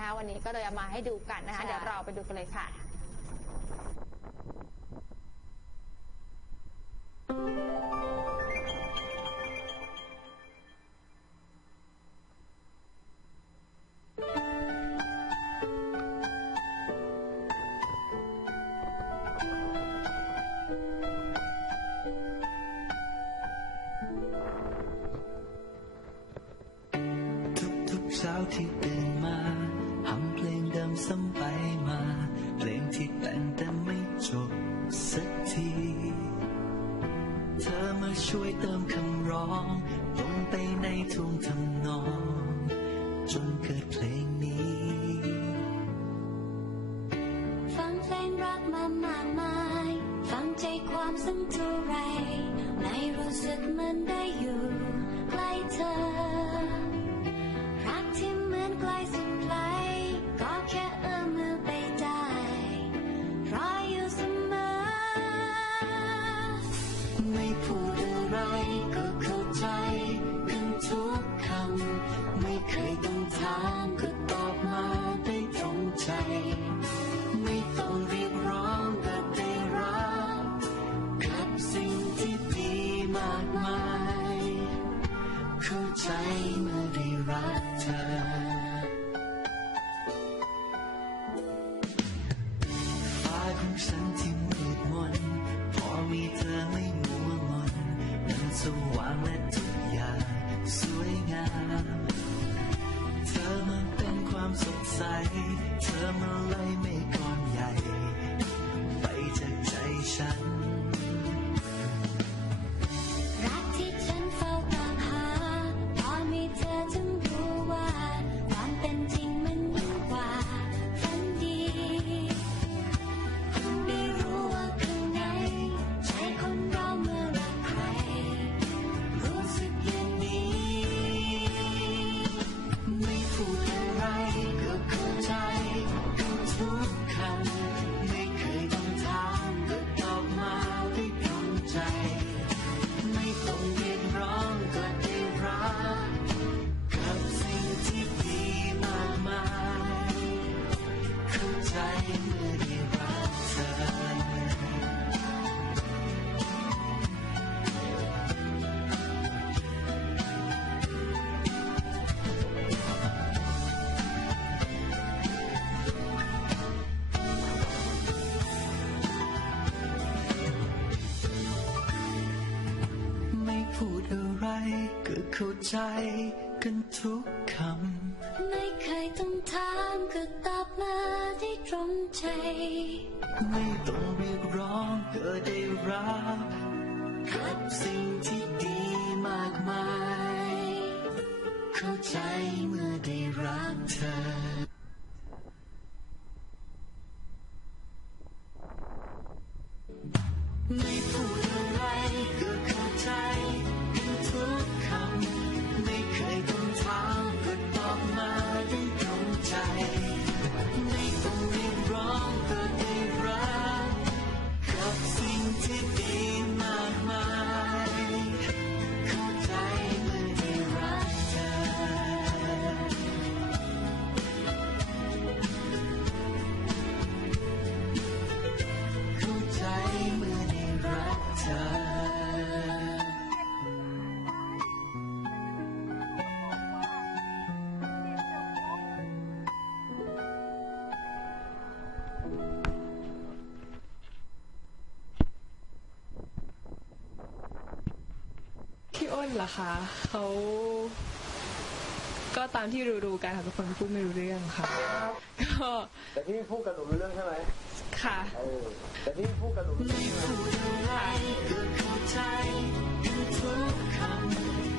นะคะ วันนี้ก็เลยเอามาให้ดูกันนะคะใช่เดี๋ยวเราไปดูกันเลยค่ะ ทุกๆเช้าที่ตื่นมา หำเพลงเดิมซ้ำไปมา เพลงที่แต่งแต่ไม่จบสักที เธอมาช่วยเติมคำร้องลงไปในทุ่งทำนอง จนเกิดเพลงนี้ ฟังเพลงรักมามากมาย ฟังใจความสัมเท่าไรในรู้สึกเหมันได้ เข้าใจเมื่อได้รักเธอ ฟ้าของฉันที่มืดมนพอมีเธอไม่มัวมนมันสว่างและทุกอย่างสวยงาม เธอมาเป็นความสดใส เธอมาไล่ไม่ก้อนใหญ่ ไปจากใจฉัน เข้าใจกันทุกคำ ไม่เคยต้องถามก็ตอบมาได้ตรงใจ ไม่ต้องเรียกร้องก็ได้รับกับสิ่งที่ดีมากมาย เข้าใจเมื่อได้รักเธอ พี่อ้นล่ะคะเขาก็ตามที่รู้ๆกันค่ะเป็นคนพูดไม่รู้เรื่องค่ะก็แต่ที่พูดกับหนูรู้เรื่องใช่ไหมค่ะเออแต่ที่พูดกับหนูรู้เรื่องใช่ไหมพูดอะ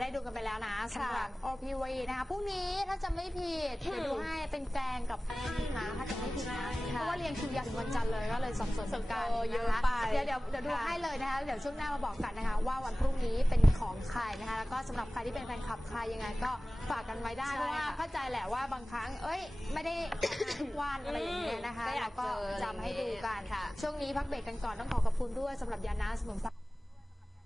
ได้ดูกันไปแล้วนะสำหรับ OPV นะคะพรุ่งนี้ถ้าจำไม่ผิดเดี๋ยวดูให้เป็นแกงกับข้าวนะถ้าจำไม่ผิดนะเพราะว่าเรียงคิวยาวถึงวันจันทร์เลยก็เลยสับสนเหมือนกันเออเยอะนะคะไปเดี๋ยวเดี๋ยวเดี๋ยวดูค่ะให้เลยนะคะเดี๋ยวช่วงหน้ามาบอกกันนะคะ ว่าวันพรุ่งนี้เป็นของใครนะคะแล้วก็สำหรับใครที่เป็นแฟนคลับใครยังไงก็ฝากกันไว้ได้เพราะว่าเข้าใจแหละว่าบางครั้ง เอ้ย ไม่ได้ออกงานทุกวันอะไรอย่างเงี้ยนะคะก็อยากแล้วก็เจออะไรจำให้ดูกันค่ะช่วงนี้พักเบรกกันก่อนต้องขอขอบคุณด้วยสำหรับยานาสมุนไพร